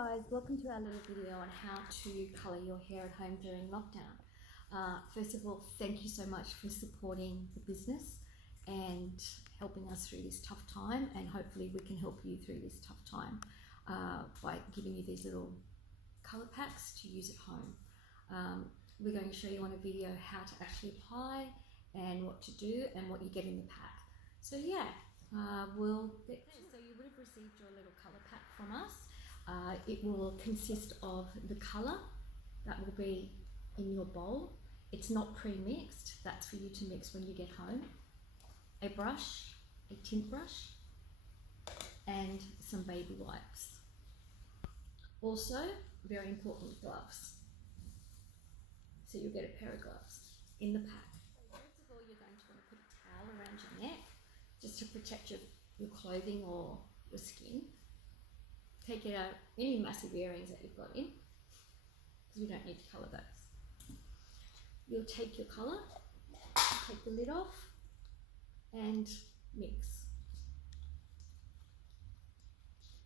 guys, welcome to our little video on how to colour your hair at home during lockdown. First of all, thank you so much for supporting the business and helping us through this tough time, and hopefully we can help you through this tough time by giving you these little colour packs to use at home. We're going to show you on a video how to actually apply and what to do and what you get in the pack. So yeah, so you would have received your little colour pack from us. It will consist of the colour that will be in your bowl. It's not pre-mixed, that's for you to mix when you get home. A brush, a tint brush, and some baby wipes. Also, very important, gloves. So you'll get a pair of gloves in the pack. First of all, you're going to want to put a towel around your neck just to protect your clothing or your skin. Take out any massive earrings that you've got in, because we don't need to colour those. You'll take your colour, take the lid off, and mix.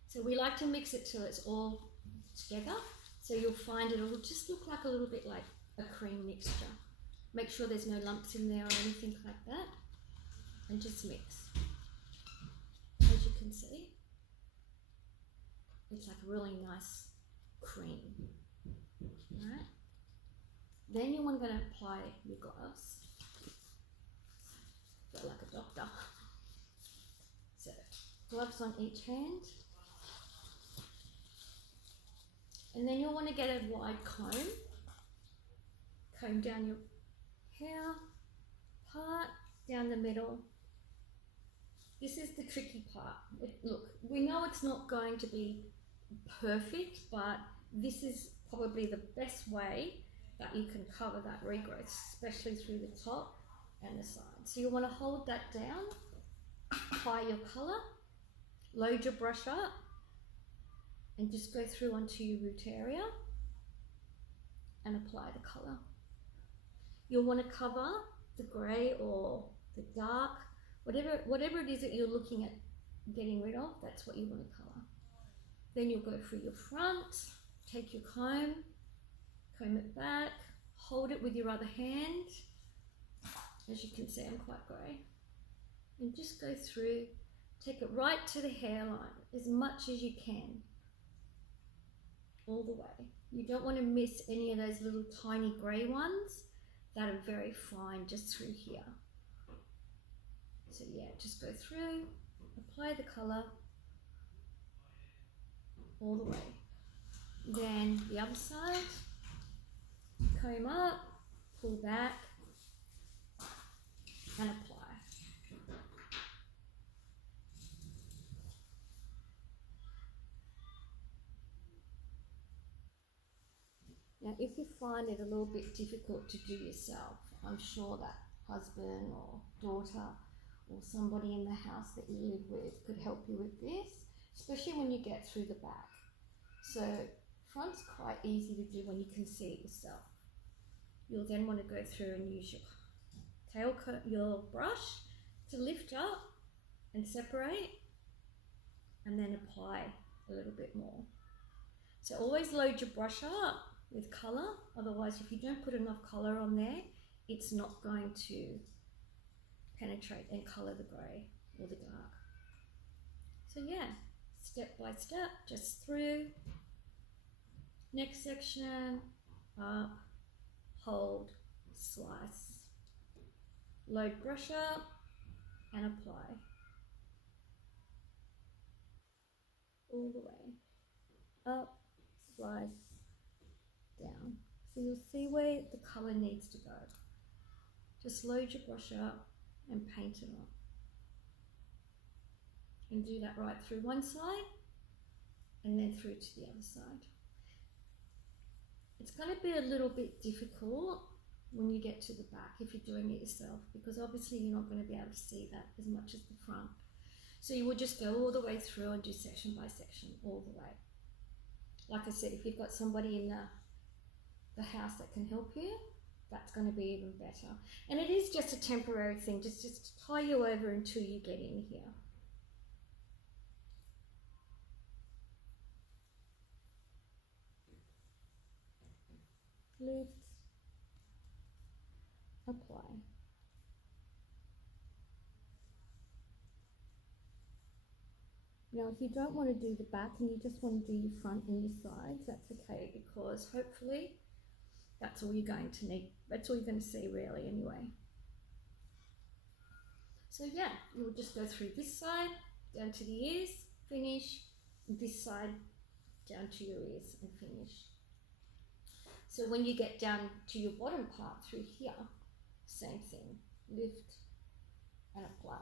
So we like to mix it till it's all together. So you'll find it'll just look like a little bit like a cream mixture. Make sure there's no lumps in there or anything like that, and just mix. As you can see, it's like a really nice cream. Alright? Then you're going to apply your gloves. Feel like a doctor. So, gloves on each hand. And then you'll want to get a wide comb. Comb down your hair, part, down the middle. This is the tricky part. Look, we know it's not going to be perfect, but this is probably the best way that you can cover that regrowth, especially through the top and the sides. So you want to hold that down, apply your colour, load your brush up, and just go through onto your root area and apply the colour. You'll want to cover the grey or the dark, whatever it is that you're looking at getting rid of, that's what you want to colour. Then you'll go through your front, take your comb it back, hold it with your other hand. As you can see, I'm quite grey. And just go through, take it right to the hairline, as much as you can. All the way. You don't want to miss any of those little tiny grey ones that are very fine just through here. So yeah, just go through, apply the colour all the way. Then the other side, comb up, pull back, and apply. Now, if you find it a little bit difficult to do yourself, I'm sure that husband or daughter or somebody in the house that you live with could help you with this, especially when you get through the back. So front's quite easy to do when you can see it yourself. You'll then want to go through and use your brush to lift up and separate, and then apply a little bit more. So always load your brush up with colour, otherwise if you don't put enough colour on there, it's not going to penetrate and colour the grey or the dark. So yeah, step by step, just through. Next section, up, hold, slice. Load brush up and apply. All the way. Up, slice, down. So you'll see where the colour needs to go. Just load your brush up and paint it on. And do that right through one side and then through to the other side. It's going to be a little bit difficult when you get to the back if you're doing it yourself, because obviously you're not going to be able to see that as much as the front. So you would just go all the way through and do section by section all the way. Like I said, if you've got somebody in the house that can help you, that's going to be even better. And it is just a temporary thing, just to tie you over until you get in here. lift, apply. Now if you don't want to do the back and you just want to do your front and your sides, that's okay, because hopefully that's all you're going to need. That's all you're going to see really anyway. So yeah, you'll just go through this side, down to the ears, finish, this side, down to your ears and finish. So when you get down to your bottom part through here, same thing, lift and apply.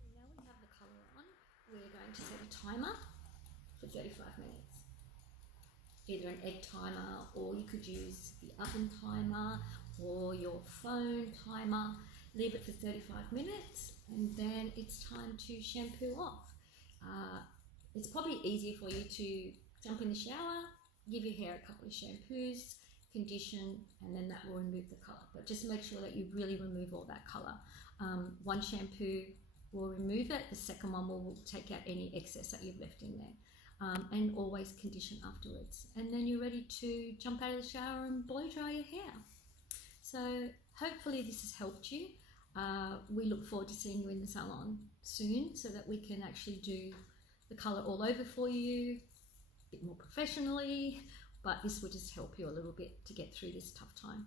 So now we have the colour on, we're going to set a timer for 35 minutes. Either an egg timer, or you could use the oven timer or your phone timer. Leave it for 35 minutes and then it's time to shampoo off. It's probably easier for you to jump in the shower, give your hair a couple of shampoos, condition, and then that will remove the colour. But just make sure that you really remove all that colour. One shampoo will remove it, the second one will take out any excess that you've left in there. And always condition afterwards. And then you're ready to jump out of the shower and blow dry your hair. So hopefully this has helped you. We look forward to seeing you in the salon soon so that we can actually do the colour all over for you, a bit more professionally, but this will just help you a little bit to get through this tough time.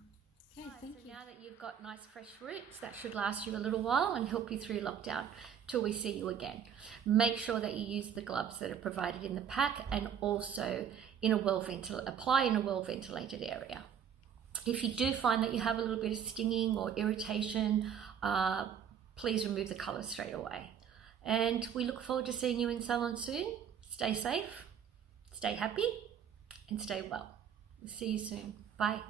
Okay, thank you. Now that you've got nice fresh roots, that should last you a little while and help you through lockdown till we see you again. Make sure that you use the gloves that are provided in the pack and also in a apply in a well-ventilated area. If you do find that you have a little bit of stinging or irritation, please remove the colour straight away. And we look forward to seeing you in salon soon. Stay safe, stay happy, and stay well. We'll see you soon. Bye.